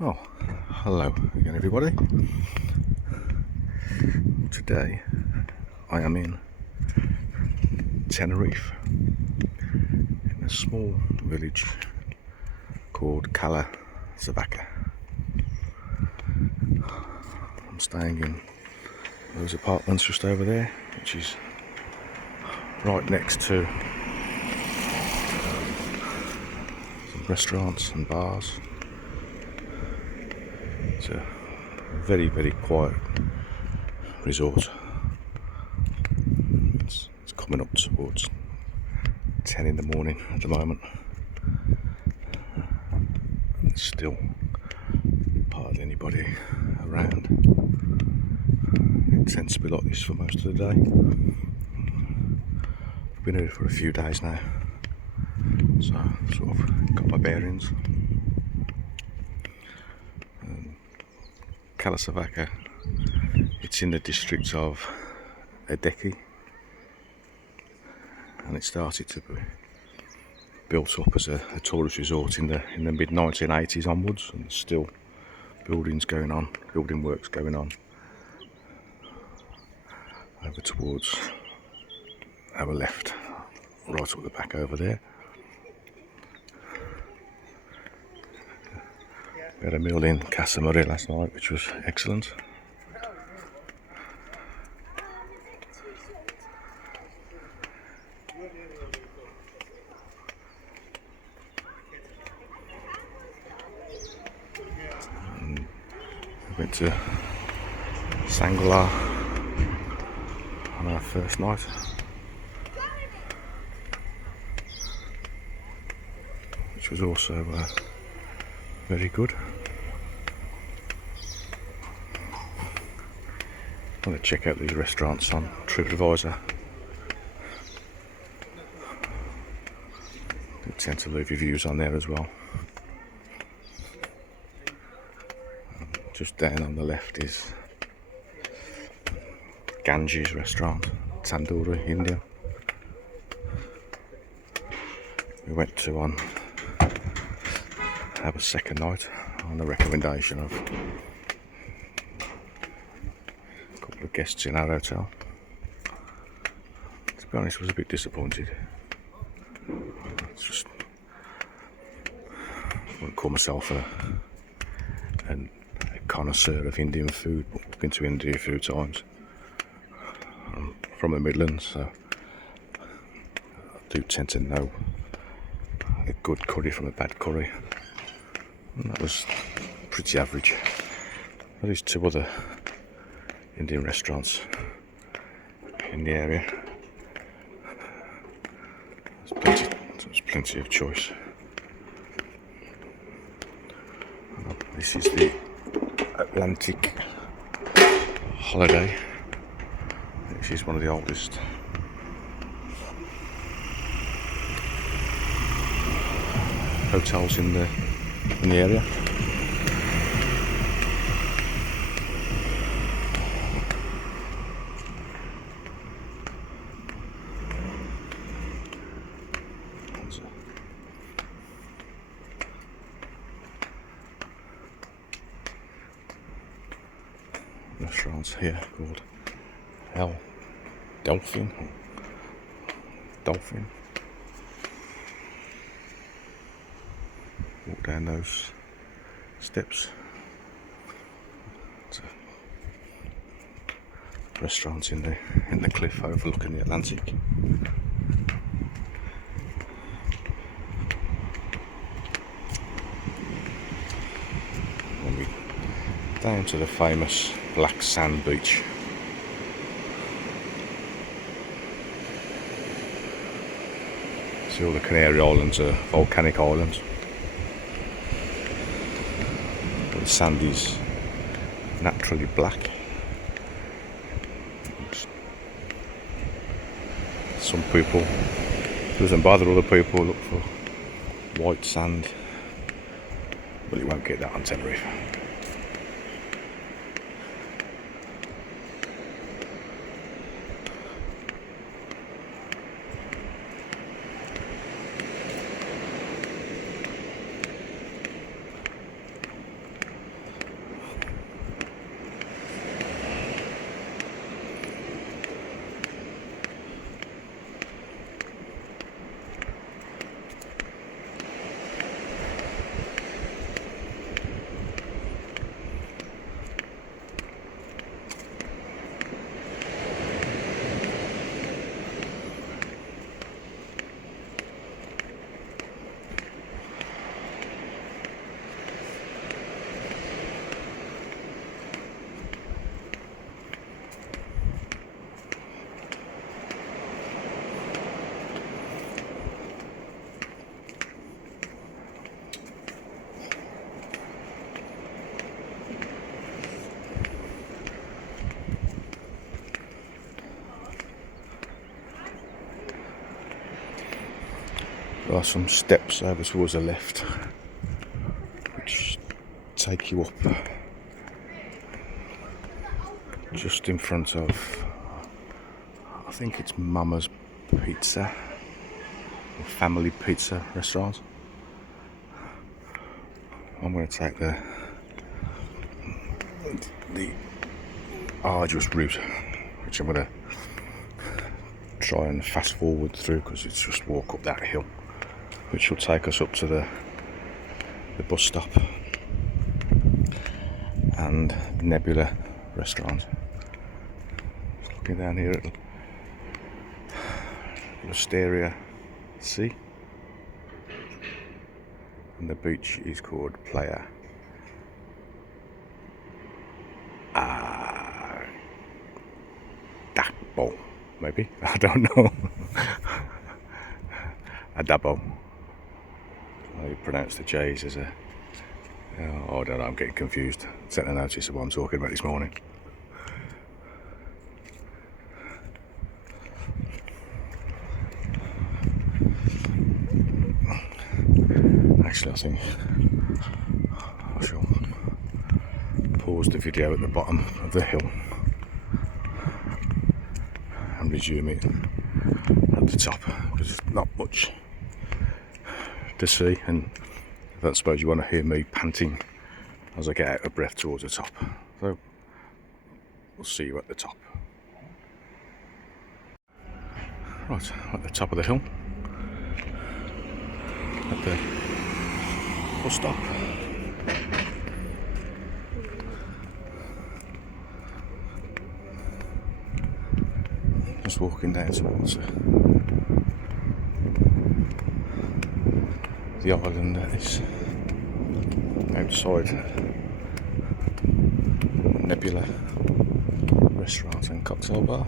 Oh, hello again, everybody. Today I am in Tenerife, in a small village called Callao Salvaje. I'm staying in those apartments just over there, which is right next to some restaurants and bars. It's a very, very quiet resort. It's coming up towards 10 in the morning at the moment. There's still hardly anybody around. It tends to be like this for most of the day. I've been here for a few days now, so I've sort of got my bearings. Callao Salvaje, it's in the district of Adeje, and it started to be built up as a tourist resort in the mid 1980s onwards, and there's still building works going on over towards our left, right up the back over there. We had a meal in Casa Maria last night, which was excellent. We went to Sanglar on our first night. Which was also very good. I'm going to check out these restaurants on TripAdvisor. They tend to leave reviews on there as well. Just down on the left is Ganges restaurant, Tandoori Indian. We went to have a second night on the recommendation of a couple of guests in our hotel. To be honest, I was a bit disappointed. It's just, I wouldn't call myself a connoisseur of Indian food, but I've been to India a few times. I'm from the Midlands, so I do tend to know a good curry from a bad curry. And that was pretty average. There is two other Indian restaurants in the area. There's plenty of choice. This is the Atlantic Holiday. This is one of the oldest hotels in the area. Restaurants here called El Dolphin. Walk down those steps. It's a restaurant in the cliff overlooking the Atlantic. And we're down to the famous black sand beach. See, all the Canary Islands are volcanic islands. But the sand is naturally black. Some people, it doesn't bother other people, look for white sand. But you won't get that on Tenerife. There are some steps over towards the left which take you up just in front of, I think it's Mama's Pizza, or Family Pizza restaurant. I'm going to take the arduous route, which I'm going to try and fast forward through because it's just walk up that hill, which will take us up to the bus stop and Nebula restaurant. Just looking down here at Wisteria Sea, and the beach is called Playa Adabo, maybe, I don't know. Adabo. I pronounce the J's as a, oh, I don't know, I'm getting confused. Sent a notice of what I'm talking about this morning. Actually, I think I shall pause the video at the bottom of the hill and resume it at the top, because there's not much to see, and I don't suppose you want to hear me panting as I get out of breath towards the top. So we'll see you at the top. Right, at the top of the hill, at the bus stop. Just walking down towards the island that is outside Nebula restaurant and cocktail bar.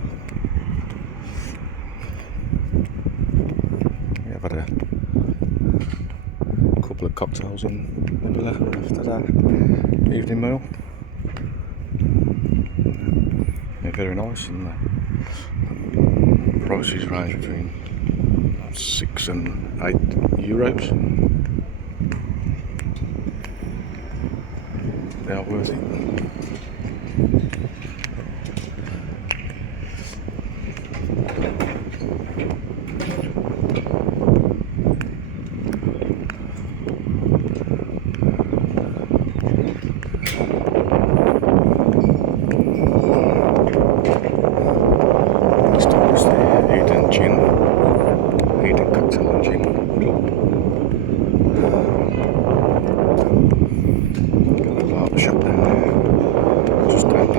We have had a couple of cocktails in Nebula after that evening meal. They're very nice, and the prices range between €6 and €8. They are worth it.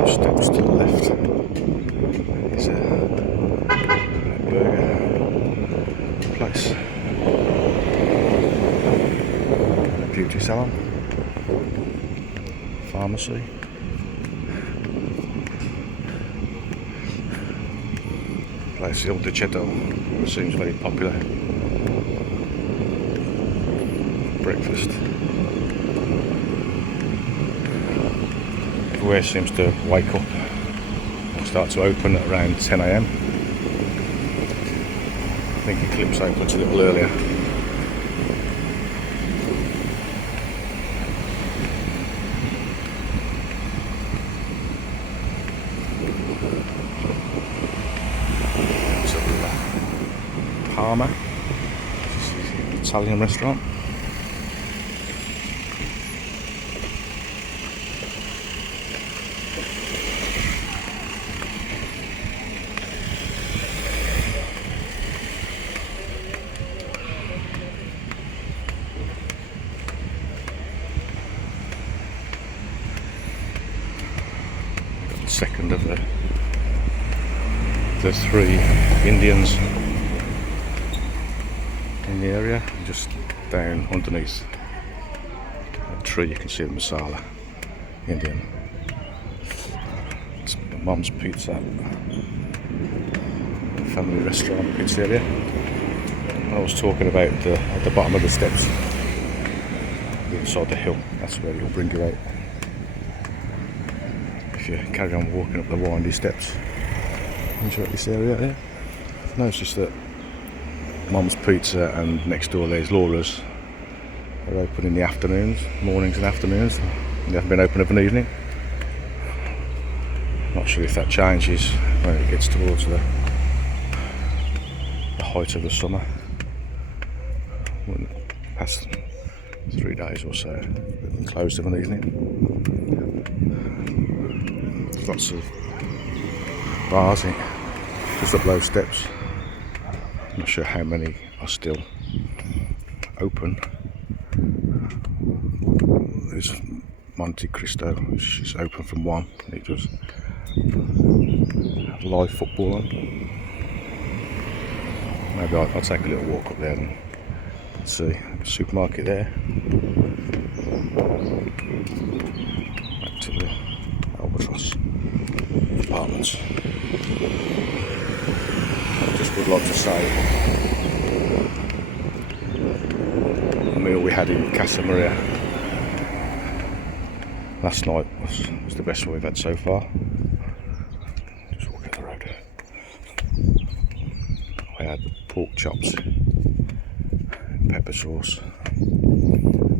Steps to the left is a burger place, beauty salon, pharmacy, place Il Decetto seems very popular. Breakfast. Everywhere seems to wake up and start to open at around 10 AM. I think Eclipse opens a little earlier. So, Parma, Italian restaurant. Second of the three Indians in the area, just down underneath a tree you can see the masala Indian. It's Mum's Pizza, family restaurant, pizzeria. I was talking about at the bottom of the steps, inside the hill, that's where it'll bring you out. If you carry on walking up the windy steps into this area here, notice that Mum's Pizza and next door there's Laura's. They're open in the afternoons, mornings and afternoons. They haven't been open of an evening. Not sure if that changes when it gets towards the height of the summer. The past 3 days or so, they've been closed of an evening. There's lots of bars just up those steps. I'm not sure how many are still open. There's Monte Cristo, which is open from 1. It does have live football on. Maybe I'll take a little walk up there and see. A supermarket there. Back to the Albatross apartments. I just would like to say the meal we had in Casa Maria last night was the best one we've had so far. Just walk up the road. I had pork chops, pepper sauce. I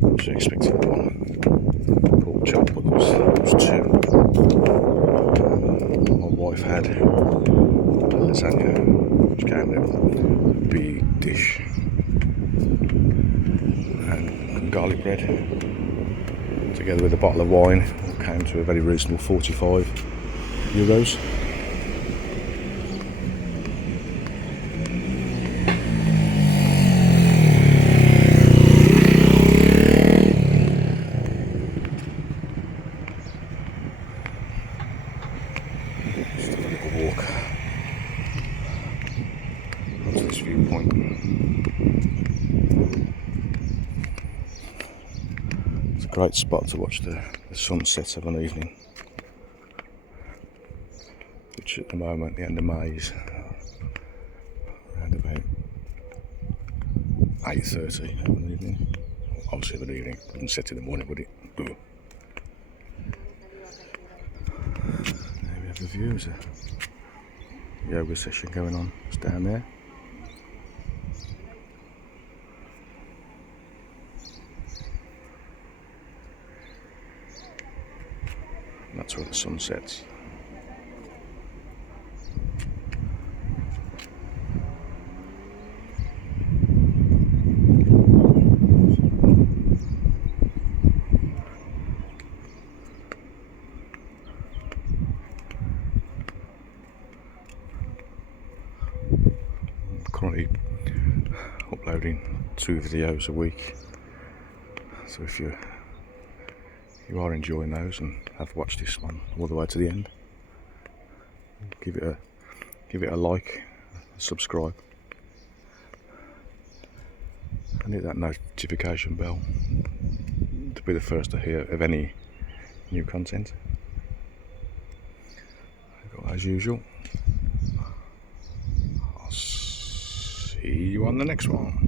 was expecting 1 pork chop, but there was 2. My wife had lasagna, which came in a big dish, and garlic bread, together with a bottle of wine. It came to a very reasonable €45. Just a little walk onto this viewpoint. It's a great spot to watch the sunset of an evening, which at the moment, the end of May, is around about 8:30 of an evening. Obviously of an evening, wouldn't set in the morning, would it? There we have the view. There's a yoga session going on just down there. And that's where the sun sets. Currently uploading 2 videos a week, so if you are enjoying those and have watched this one all the way to the end, give it a like, subscribe, and hit that notification bell to be the first to hear of any new content. As usual, I'll see you on the next one.